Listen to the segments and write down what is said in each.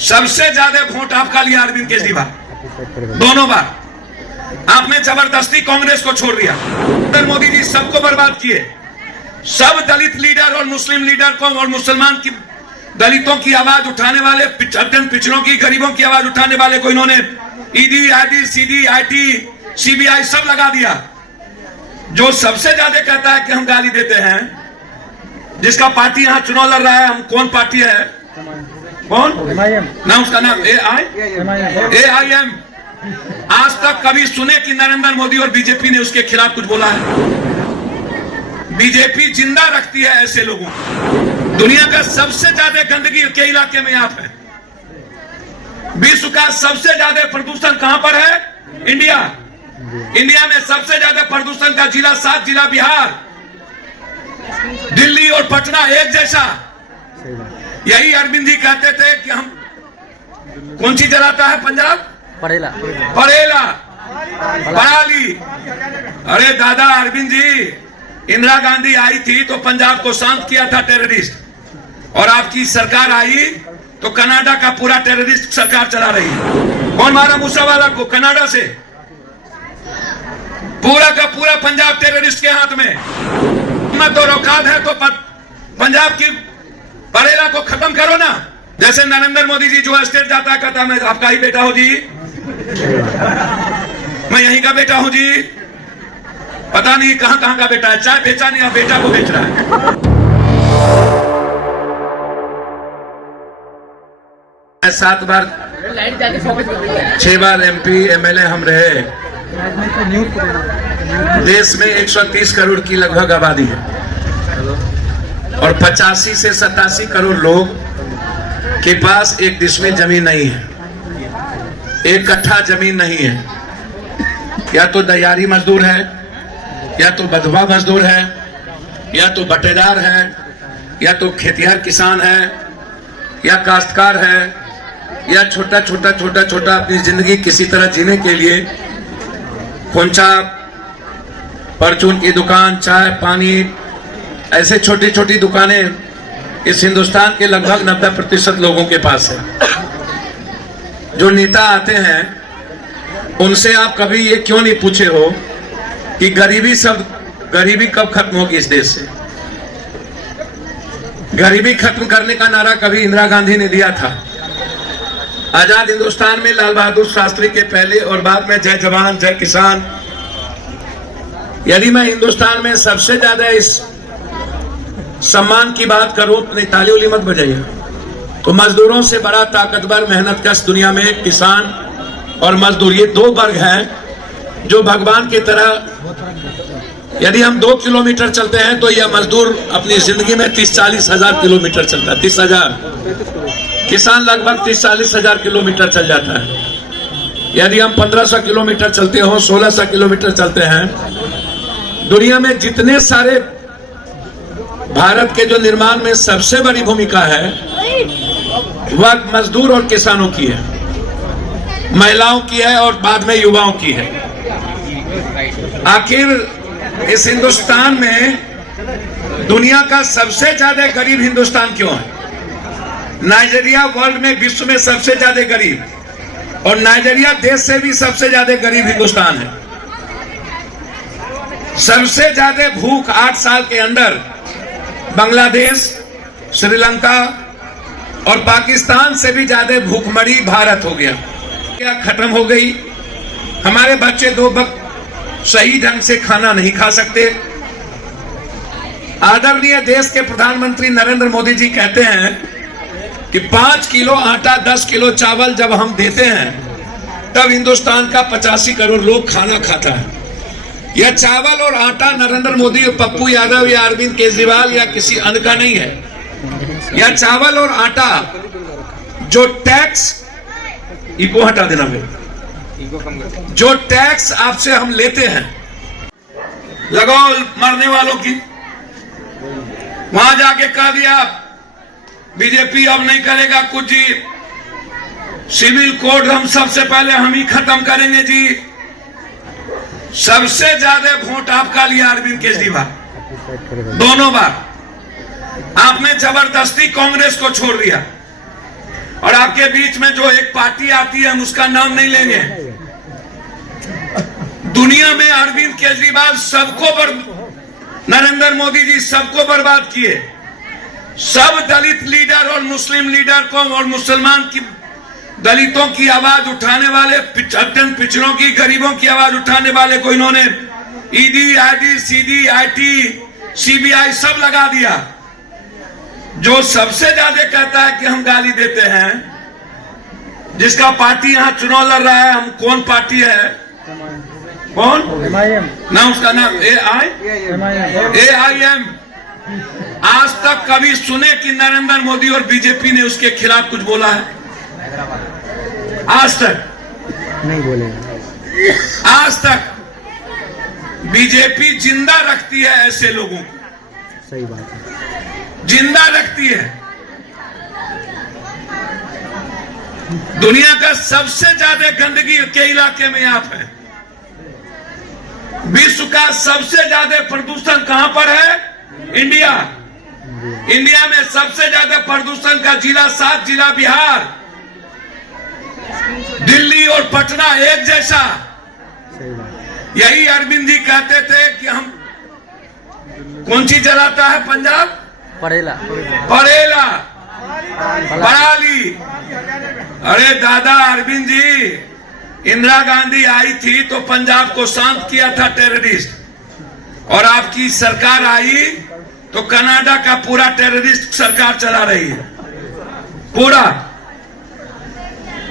सबसे ज्यादा वोट आपका लिया अरविंद केजरीवाल, दोनों बार आपने जबरदस्ती कांग्रेस को छोड़ दिया। मोदी जी सबको बर्बाद किए, सब दलित लीडर और मुस्लिम लीडर को और मुसलमान की दलितों की आवाज उठाने वाले, अत्यंत पिछड़ों की, गरीबों की आवाज उठाने वाले को इन्होंने ED, ID, CD, IT, CBI सब लगा दिया। जो सबसे ज्यादा कहता है कि हम गाली देते हैं, जिसका पार्टी यहां चुनाव लड़ रहा है, हम कौन पार्टी है, कौन ना, उसका नाम AIM। आज तक कभी सुने कि नरेंद्र मोदी और बीजेपी ने उसके खिलाफ कुछ बोला है? बीजेपी जिंदा रखती है ऐसे लोगों को। दुनिया का सबसे ज्यादा गंदगी के इलाके में आप है। विश्व का सबसे ज्यादा प्रदूषण कहां पर है? इंडिया। इंडिया में सबसे ज्यादा प्रदूषण का जिला 7 जिला बिहार, दिल्ली और पटना एक जैसा। यही अरविंद जी कहते थे कि हम कौन सी जलाता है पंजाब? परेला, पराली। अरे दादा अरविंद जी, इंदिरा गांधी आई थी तो पंजाब को शांत किया था टेररिस्ट, और आपकी सरकार आई तो कनाडा का पूरा टेररिस्ट सरकार चला रही है। कौन मारा मूसावाला को? कनाडा से। पूरा का पूरा पंजाब टेररिस्ट के हाथ में। हिम्मत और औकात है तो पंजाब की परेला को खत्म करो ना। जैसे नरेंद्र मोदी जी जो स्टेट जाता है कहता मैं आपका ही बेटा हूं जी, मैं यहीं का बेटा हूं जी, पता नहीं कहां कहां का बेटा है, चाय बेचा नहीं, बेटा को बेच रहा है। 7 बार 6 बार MP MLA हम रहे। देश में 130 करोड़ की लगभग आबादी है और 85 से 87 करोड़ लोग के पास एक डिसमिल जमीन नहीं है, एक कट्ठा जमीन नहीं है। या तो दयारी मजदूर है, या तो बधवा मजदूर है, या तो बटेदार है, या तो खेतिहर किसान है, या काश्तकार है, या छोटा छोटा अपनी जिंदगी किसी तरह जीने के लिए खोंचा, परचून की दुकान, चाय पानी, ऐसे छोटी छोटी दुकानें इस हिंदुस्तान के लगभग 90% लोगों के पास है। जो नेता आते हैं उनसे आप कभी ये क्यों नहीं पूछे हो कि गरीबी कब खत्म होगी इस देश से? गरीबी खत्म करने का नारा कभी इंदिरा गांधी ने दिया था। आजाद हिंदुस्तान में लाल बहादुर शास्त्री के पहले और बाद में जय जवान जय किसान। यदि मैं हिंदुस्तान में सबसे ज्यादा इस सम्मान की बात करूं, अपनी ताली उली मत बजाइए, तो मजदूरों से बड़ा ताकतवर मेहनतकश दुनिया में किसान और मजदूर, ये 2 वर्ग हैं जो भगवान की तरह। यदि हम 2 किलोमीटर चलते हैं तो यह मजदूर अपनी जिंदगी में 30-40 हजार किलोमीटर चलता है। 30,000 किसान लगभग 30-40 हजार किलोमीटर चल जाता है। यदि हम 1500 किलोमीटर चलते हो, 1600 किलोमीटर चलते हैं। दुनिया में जितने सारे, भारत के जो निर्माण में सबसे बड़ी भूमिका है वह मजदूर और किसानों की है, महिलाओं की है और बाद में युवाओं की है। आखिर इस हिंदुस्तान में दुनिया का सबसे ज्यादा गरीब हिंदुस्तान क्यों है? नाइजीरिया वर्ल्ड में विश्व में सबसे ज्यादा गरीब, और नाइजीरिया देश से भी सबसे ज्यादा गरीब हिंदुस्तान है। सबसे ज्यादा भूख 8 साल के अंदर बांग्लादेश, श्रीलंका और पाकिस्तान से भी ज्यादा भूखमरी भारत हो गया। क्या खत्म हो गई? हमारे बच्चे 2 वक्त सही ढंग से खाना नहीं खा सकते। आदरणीय देश के प्रधानमंत्री नरेंद्र मोदी जी कहते हैं कि 5 किलो आटा 10 किलो चावल जब हम देते हैं तब हिंदुस्तान का 85 करोड़ लोग खाना खाता है। यह चावल और आटा नरेंद्र मोदी, पप्पू यादव या अरविंद केजरीवाल या किसी अन्य का नहीं है। यह चावल और आटा जो टैक्स, इको हटा देना मेरे, जो टैक्स आपसे हम लेते हैं, लगाओ मरने वालों की, वहां जाके कह दिया बीजेपी अब नहीं करेगा कुछ जी, सिविल कोड हम सबसे पहले हम ही खत्म करेंगे जी। सबसे ज्यादा वोट आपका लिया अरविंद केजरीवाल, दोनों बार आपने जबरदस्ती कांग्रेस को छोड़ दिया और आपके बीच में जो एक पार्टी आती है हम उसका नाम नहीं लेंगे। दुनिया में अरविंद केजरीवाल नरेंद्र मोदी जी सबको बर्बाद किए। सब दलित लीडर और मुस्लिम लीडर को और मुसलमान की दलितों की आवाज उठाने वाले, अत्यंत पिछड़ों की, गरीबों की आवाज उठाने वाले को इन्होंने ED, ID, CD, IT, CBI सब लगा दिया। जो सबसे ज्यादा कहता है कि हम गाली देते हैं, जिसका पार्टी यहां चुनाव लड़ रहा है, हम कौन पार्टी है, कौन ना, उसका नाम AIM। आज तक कभी सुने कि नरेंद्र मोदी और बीजेपी ने उसके खिलाफ कुछ बोला है? आज तक नहीं बोले। आज तक बीजेपी जिंदा रखती है ऐसे लोगों को, सही बात है, जिंदा रखती है। दुनिया का सबसे ज्यादा गंदगी के इलाके में आप है। विश्व का सबसे ज्यादा प्रदूषण कहां पर है? इंडिया। इंडिया में सबसे ज्यादा प्रदूषण का जिला 7 जिला बिहार, दिल्ली और पटना एक जैसा। यही अरविंद जी कहते थे कि हम कौन सी जलाता है पंजाब? परेला, पराली। अरे दादा अरविंद जी, इंदिरा गांधी आई थी तो पंजाब को शांत किया था टेररिस्ट, और आपकी सरकार आई तो कनाडा का पूरा टेररिस्ट सरकार चला रही है। पूरा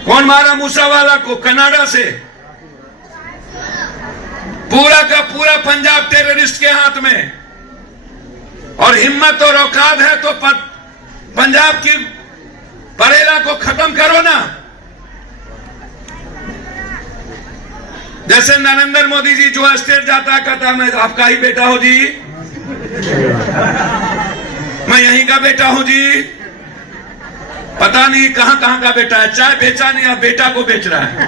कौन मारा मूसावाला को? कनाडा से। पूरा का पूरा पंजाब टेररिस्ट के हाथ में। और हिम्मत और औकात है तो पंजाब की परेला को खत्म करो ना। जैसे नरेंद्र मोदी जी जो स्टेट जाता कहता मैं आपका ही बेटा हूं जी, मैं यहीं का बेटा हूं जी। पता नहीं कहां कहां का बेटा है, चाय बेचा नहीं, अब बेटा को बेच रहा है।